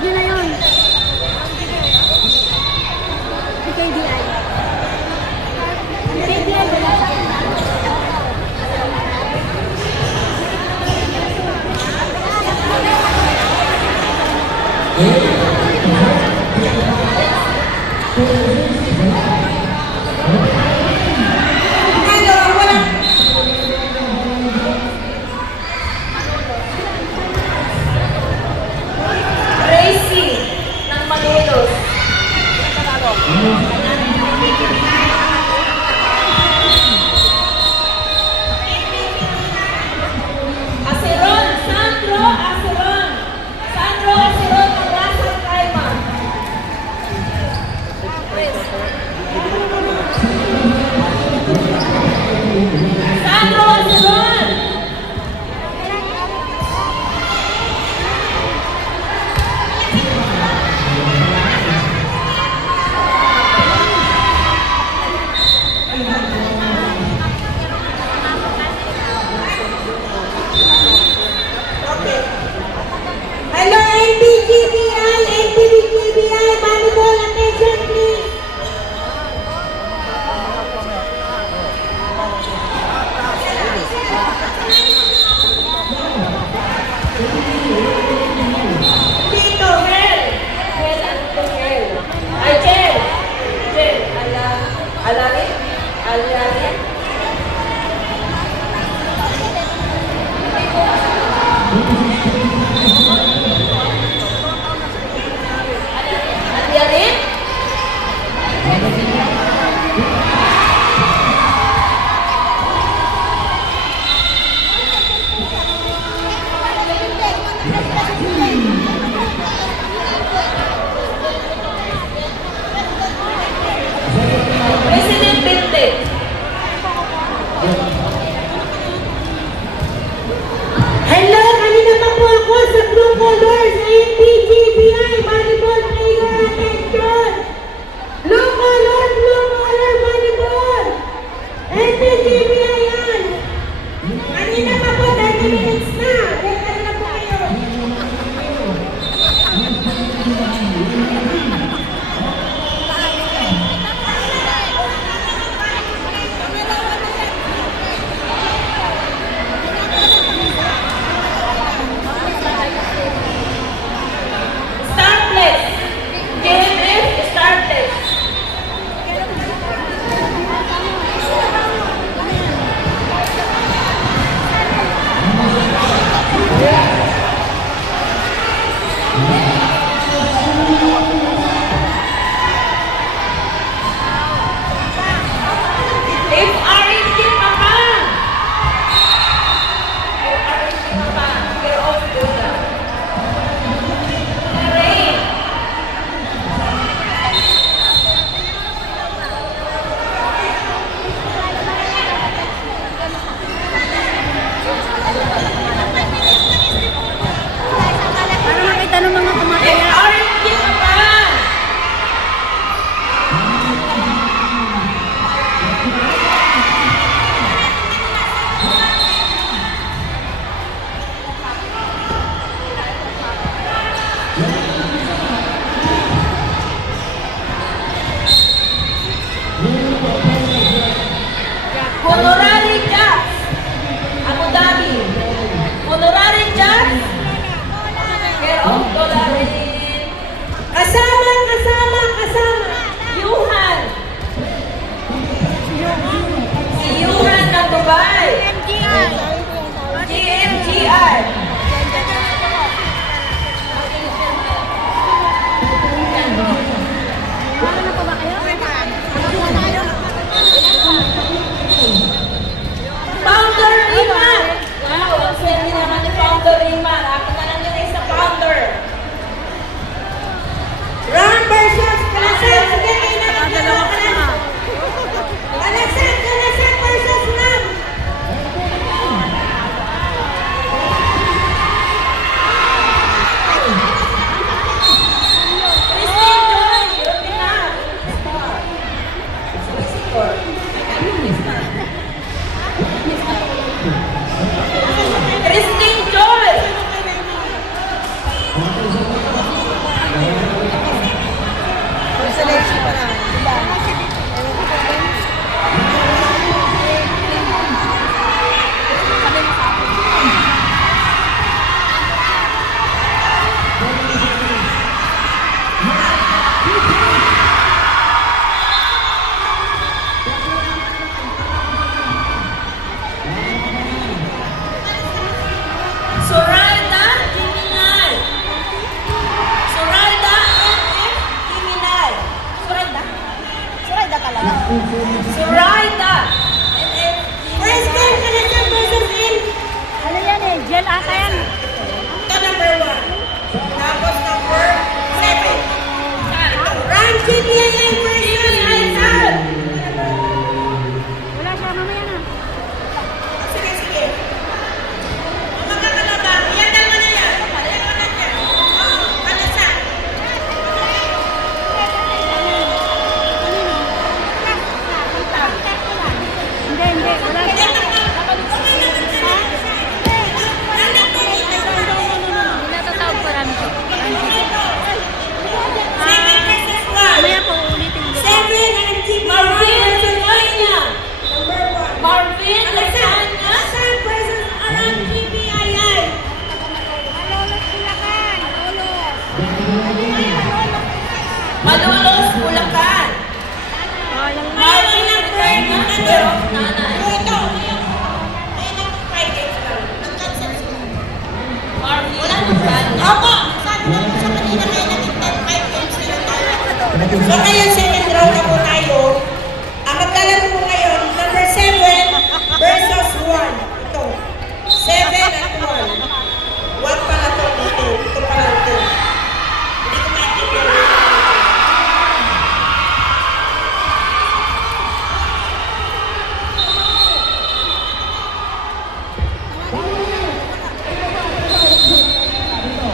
Tawag nyo na yun. KDI. KDI wala sa akin. Zoraida. First game, Canadian versus in. Ano yan eh? Gel ata yan. Ito number 1. Tapos number 7. Run, GPIA versus Aizal. Wala siya, mamaya na. Sige, sige. Magkakalaga. Yan, dalawa na yan. Dalawa na yan. Ano sa? Hindi. Wala siya. Natatawag pa Ramji. Mamaya po ulitin ulit. Marvin Lasagna. Marvin Lasagna. Malolos, Bulacan. Marvin Lasagna. Pero nanay. Marvin. Wala nang gano'n. Opo! Sabi na po sa kanina kayo naging 10-5 games na yung tayo. So ngayon, second round na po tayo. Ang maglalaro po ngayon, number 7 versus 1. Ito. 7 at 1. 1 pala to dito. Ito pala ito. Hindi ko maintindihan.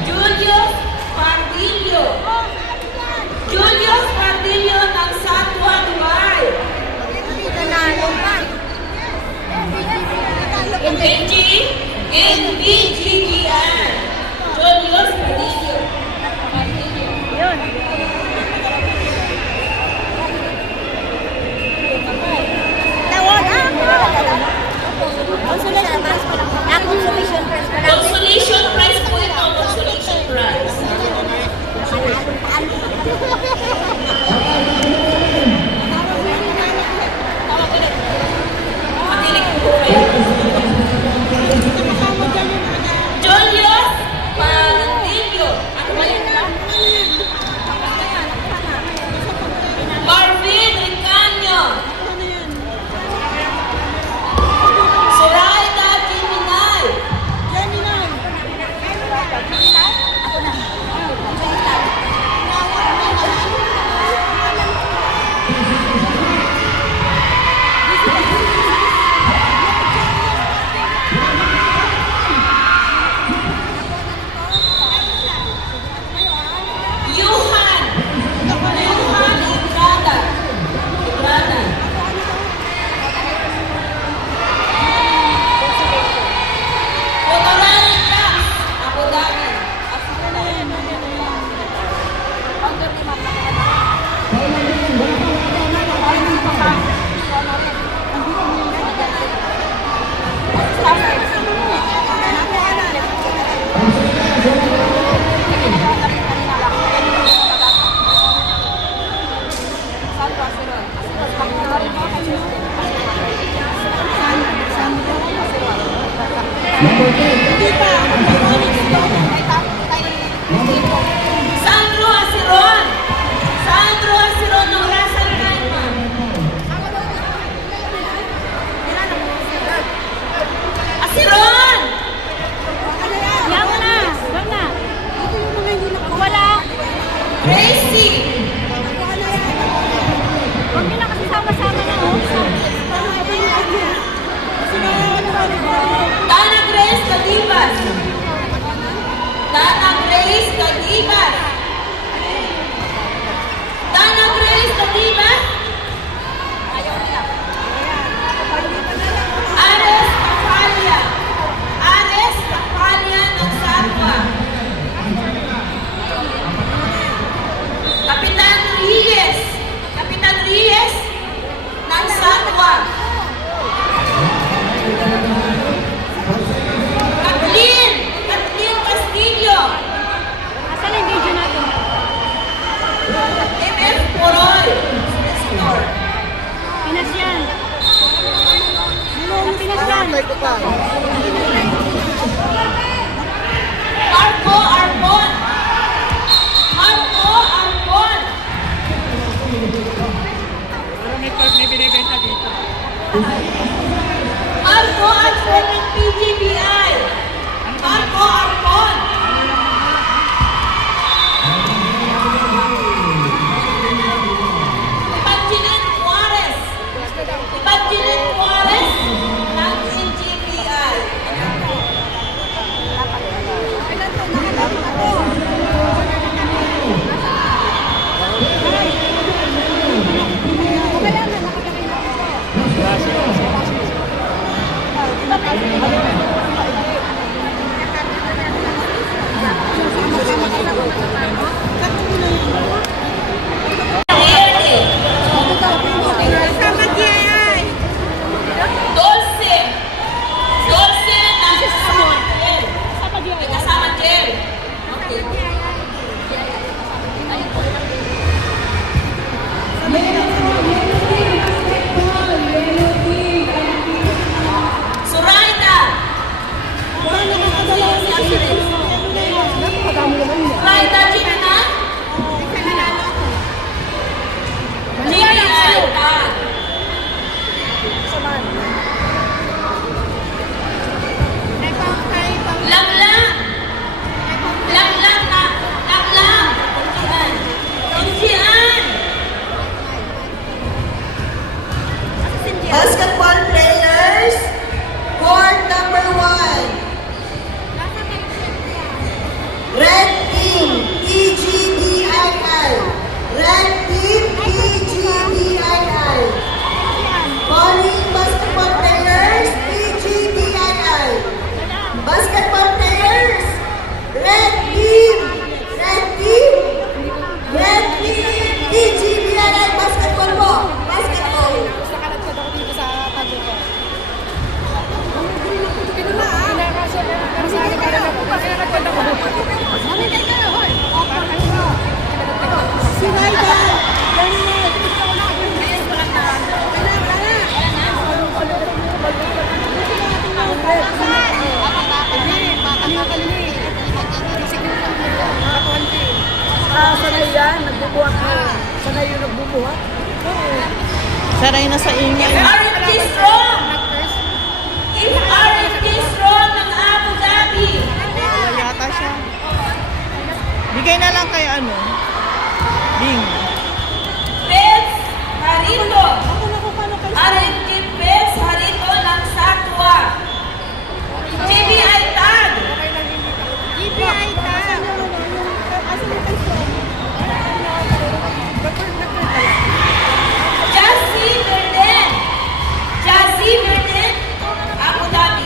Julius Pardillo. Julius Pardillo ng Satwa Dubai. NBGDR. Julius Pardillo. Yun. Consolation prize pa lang. Consolation prize po ito. Consolation prize. Makinig po kayo. Julius Pardillo. Ano ba yun? Marvin Ricanyo. Zoraida Criminal. Yuhan Ibrada. Honorary Tax, Abu Dhabi. Sandro Asiron. Sandro Asiron ng Ras Al Khaimah. Asiron! Yan mo na. Wag na. Wala. Gracie! Huwag nyo na kasi sama-sama na. Tana Grace Cadivas. Tana Grace Cadivas. Tana Grace Cadivas. Ares Tapalia. Ares Tapalia ng Satwa. Kapitan Reyes. Kapitan Reyes ng Satwa. Kathleen Castillo. Asan yung video natin? MF Poroy. Solicitor. Pinas yan. Sa Pinas yan. Marco Arbon. Marco Arbon. Pero may sanay yan, nagbubuhat na. Sanay yung nagbubuhat. Sanay na sa If ingay. RFK strong! If RFK strong ng Abu Dhabi! Wala yata siya. Bigay na lang kay ano. Bing. Pets Harito! RFK Pets Harito ng Satwa! GBI Tag! Jazzy Verden! Jazzy Verden! Abu Dhabi!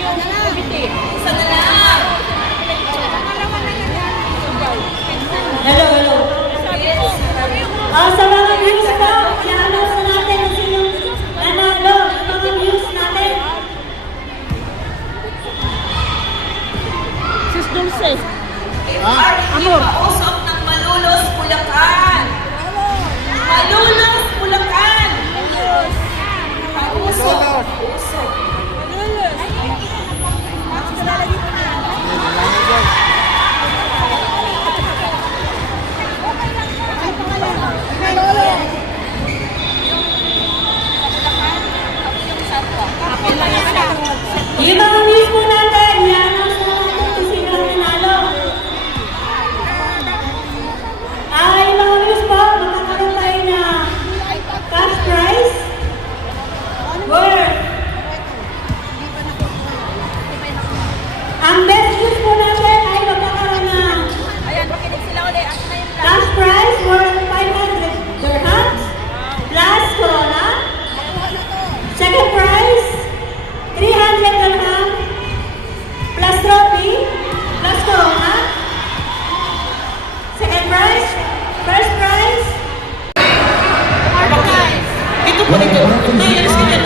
Isa na lang! Hello, hello. Pets Harito! Sa mga views po, i-announce na natin kung sino nanalo ng mga views natin. Sis Dulce. If RFK kausap ng Malulos, Bulacan! Malulos, Bulacan! Kausap! Kausap! Yung mga views po natin, i-announce na natin kung sino ang nanalo. Yung mga views po, magkakaroon tayo na cash prize. Worth. Ang best views po natin ay magkakaroon ng cash prize worth 500 dirhams plus corona. Second prize, 300 dirham plus trophy plus corona. Second prize, first prize, Dito po dito. Alis ka dyan.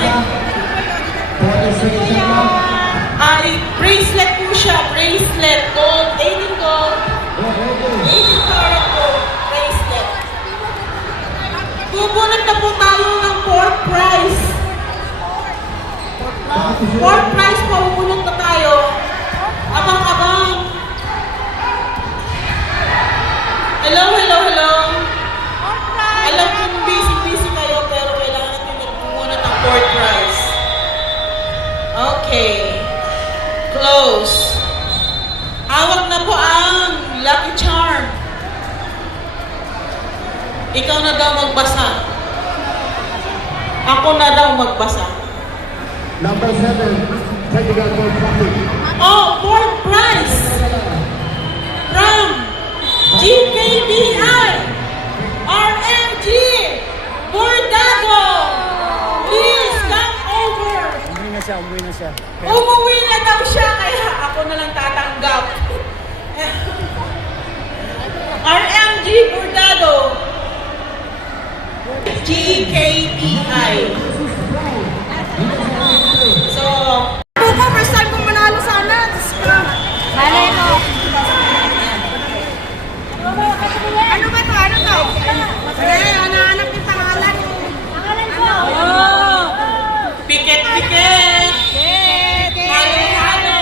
Ay, bracelet po siya. Bracelet. Gold. 18 gold. 18 karat gold. Bracelet. Bubunot na po tayo ng fourth prize. Fourth prize po. Bubunot na tayo. Abang-abang. Hello, hello, hello. Alam kong busy kayo pero kailangan natin magpumunot ng fourth prize. Okay. Close. Hawak na po ang Lucky Charm. Ikaw na daw magbasa. Ako na daw magbasa. Number 7, technical gold trophy. Oh, fourth prize from GKBI RMG Bordado. Please come over. Umuwi na siya. Umuwi na daw siya, kaya ako na lang tatanggap. RMG Bordado. GKBI. So, first time kong manalo sana. malay mo. Ano ba to? Ano to? Hanahanap yung pangalan. Pangalan ko. Pikit-pikit. Halo-halo.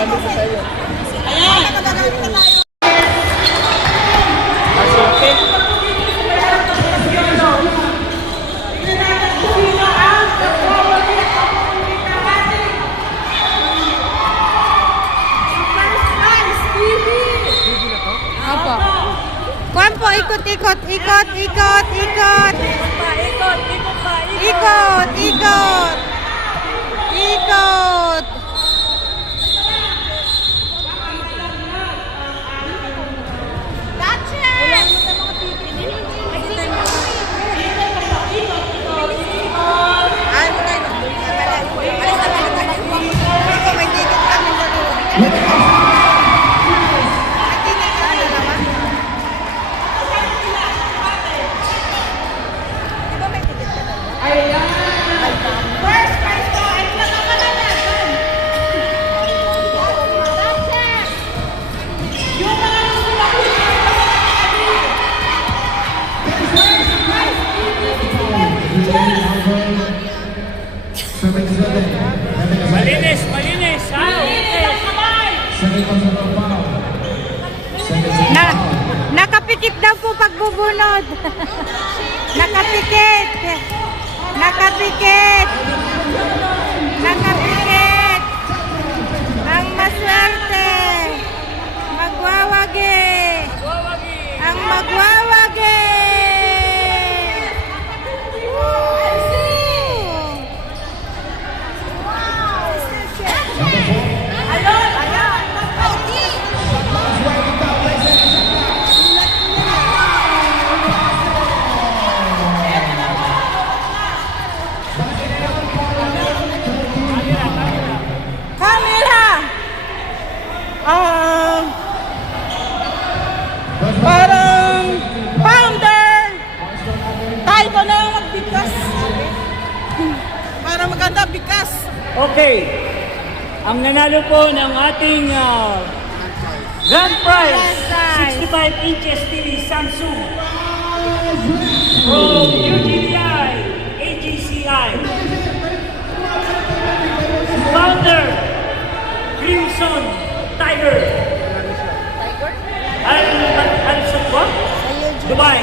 Opo. Kuhan po, ikot, ikot, ikot, ikot, ikot. Ikot, ikot. Ikot. Malinis, malinis. Ha? Na, nakapikit daw po pagbubunod. Nakapikit. Nakapikit. Nakapikit. Ang maswerte. Magwawagi. Ang magwawagi. Woo! Camera! Parang founder! Tayo ko na magbigas. Para maganda bigas. Okay. Ang nanalo po ng ating grand prize, Grand prize. 65 inches TV Samsung from UGBI, AGCI. Founder, Crimson Tiger. Al-Satwa? Dubai.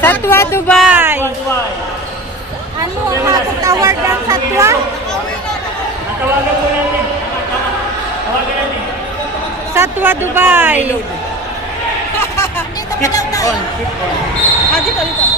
Satwa Dubai. Dubai. Ano ang matutawag ng Satwa? Tawagan po natin. Tawagan natin. Satwa Dubai. Keep on, keep on. Dito.